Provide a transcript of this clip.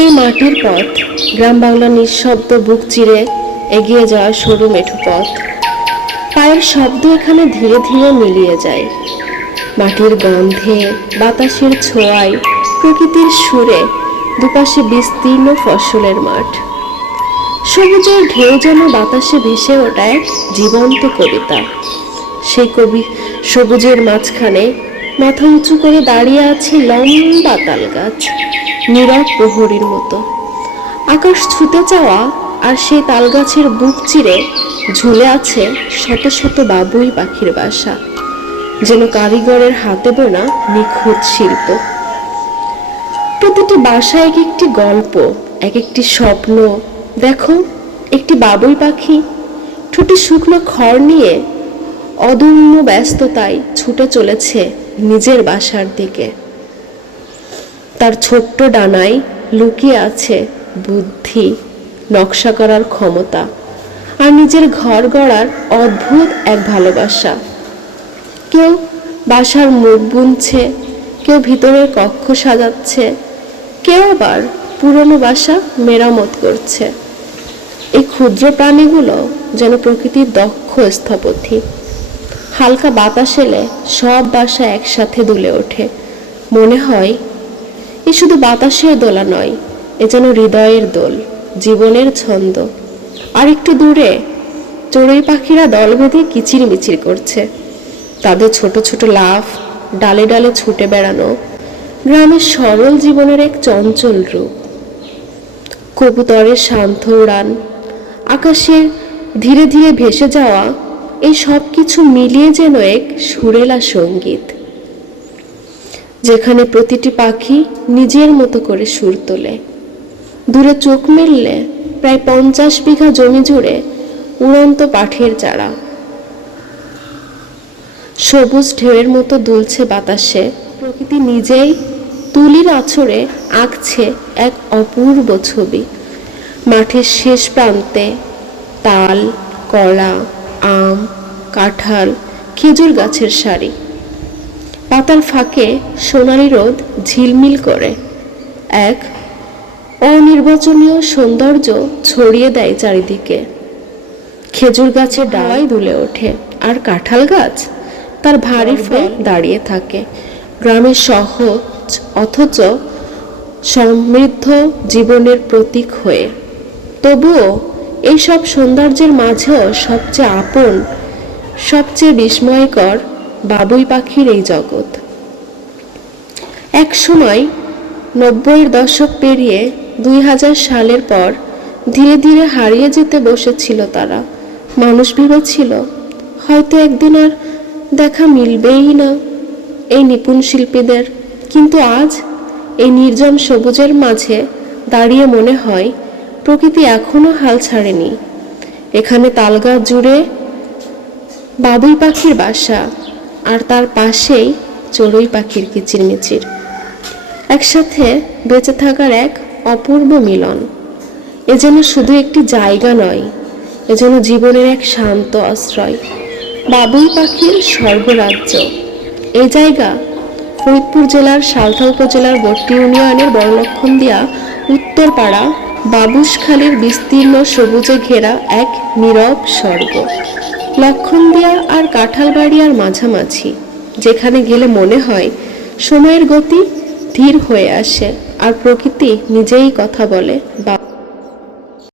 এই মাটির পথ, গ্রাম বাংলার নিঃশব্দ বুক চিরে এগিয়ে যাওয়া সরু মেঠো পথ। পায়ের শব্দ এখানে ধীরে ধীরে মিলিয়ে যায় মাটির গন্ধে, বাতাসের ছোঁয়ায়, প্রকৃতির সুরে। দুপাশে বিস্তীর্ণ ফসলের মাঠ, সবুজের ঢেউ যেন বাতাসে ভেসে ওঠা এক জীবন্ত কবিতা। সেই সবুজের মাঝখানে মাথা উঁচু করে দাঁড়িয়ে আছে লম্বা তাল গাছ, নীরব প্রহরীর মতো। আকাশ ছুতে চাওয়া, আর সেই তাল গাছের বুক চিরে ঝুলে আছে শত শত বাবুই পাখির বাসা, যেন কারিগরের হাতে বোনা নিখুঁত শিল্প। প্রতিটি বাসা এক একটি গল্প, এক একটি স্বপ্ন। দেখো, একটি বাবুই পাখি ঠোঁটে শুকনো খড় নিয়ে অদম্য ব্যস্ততায় ছুটে চলেছে নিজের বাসার দিকে। তার ছোট্ট ডানায় লুকিয়ে আছে বুদ্ধি, নকশা করার ক্ষমতা, আর নিজের ঘর গড়ার অদ্ভুত এক ভালোবাসা। কেউ বাসার মুখ বুনছে, কেউ ভিতরের কক্ষ সাজাচ্ছে, কেউ আবার পুরনো বাসা মেরামত করছে। এই ক্ষুদ্র প্রাণীগুলো যেন প্রকৃতির দক্ষ স্থপতি। হালকা বাতাস এলে সব বাসা একসাথে দুলে ওঠে। মনে হয় এ শুধু বাতাসের দোলা নয়, এ যেন হৃদয়ের দোল, জীবনের ছন্দ। আর একটু দূরে চড়ুই পাখিরা দল বেঁধে কিচিরমিচির করছে। তাদের ছোট ছোট লাফ, ডালে ডালে ছুটে বেড়ানো গ্রামের সরল জীবনের এক চঞ্চল রূপ। কবুতরের শান্ত উড়ান, আকাশের ধীরে ধীরে ভেসে যাওয়া, এই সব কিছু মিলিয়ে যেন এক সুরেলা সঙ্গীত, যেখানে প্রতিটি পাখি নিজের মতো করে সুর তোলে। দূরে চোখ মেললে প্রায় 50 বিঘা জমি জুড়ে উড়ন্ত পাখির চারা সবুজ ঢেউয়ের মতো দুলছে বাতাসে। প্রকৃতি নিজেই তুলির আঁচড়ে আঁকছে এক অপূর্ব ছবি। মাঠের শেষ প্রান্তে তাল, কলা, আম, কাঁঠাল, খেজুর গাছের সারি। পাতার ফাঁকে সোনালি রোদ ঝিলমিল করে এক অনির্বচনীয় সৌন্দর্য ছড়িয়ে দেয় চারিদিকে। খেজুর গাছের ডালায় দুলে ওঠে, আর কাঁঠাল গাছ তার ভারী ফল দাঁড়িয়ে থাকে গ্রামের সহজ অথচ সমৃদ্ধ জীবনের প্রতীক হয়ে। তবুও এইসব সৌন্দর্যের মাঝেও সবচেয়ে আপন, সবচেয়ে বিস্ময়কর বাবুই পাখির এই জগৎ। এক সময় 90-এর দশক পেরিয়ে 2000 সালের পর ধীরে ধীরে হারিয়ে যেতে বসেছিল তারা। মানুষ ভেবেছিল হয়তো একদিন আর দেখা মিলবেই না এই নিপুণ শিল্পীদের। কিন্তু আজ এই নির্জন সবুজের মাঝে দাঁড়িয়ে মনে হয় প্রকৃতি এখনো হাল ছাড়েনি। এখানে তালগাছ জুড়ে বাবুই পাখির বাসা, আর তার পাশেই চড়ুই পাখির কিচিরমিচির, একসাথে বেঁচে থাকার এক অপূর্ব মিলন। এ যেন শুধু একটি জায়গা নয়, এ যেন জীবনের এক শান্ত আশ্রয়, বাবুই পাখির স্বর্গরাজ্য। এই জায়গা ফরিদপুর জেলার সালথা উপজেলার বট্টি ইউনিয়নের বড়লক্ষণদিয়া উত্তরপাড়া বাবুশখালীর বিস্তীর্ণ সবুজে ঘেরা এক নীরব স্বর্গ। লক্ষণদিয়া আর কাঁঠালবাড়িয়ার মাঝামাঝি, যেখানে গেলে মনে হয় সময়ের গতি ধীর হয়ে আসে আর প্রকৃতি নিজেই কথা বলে।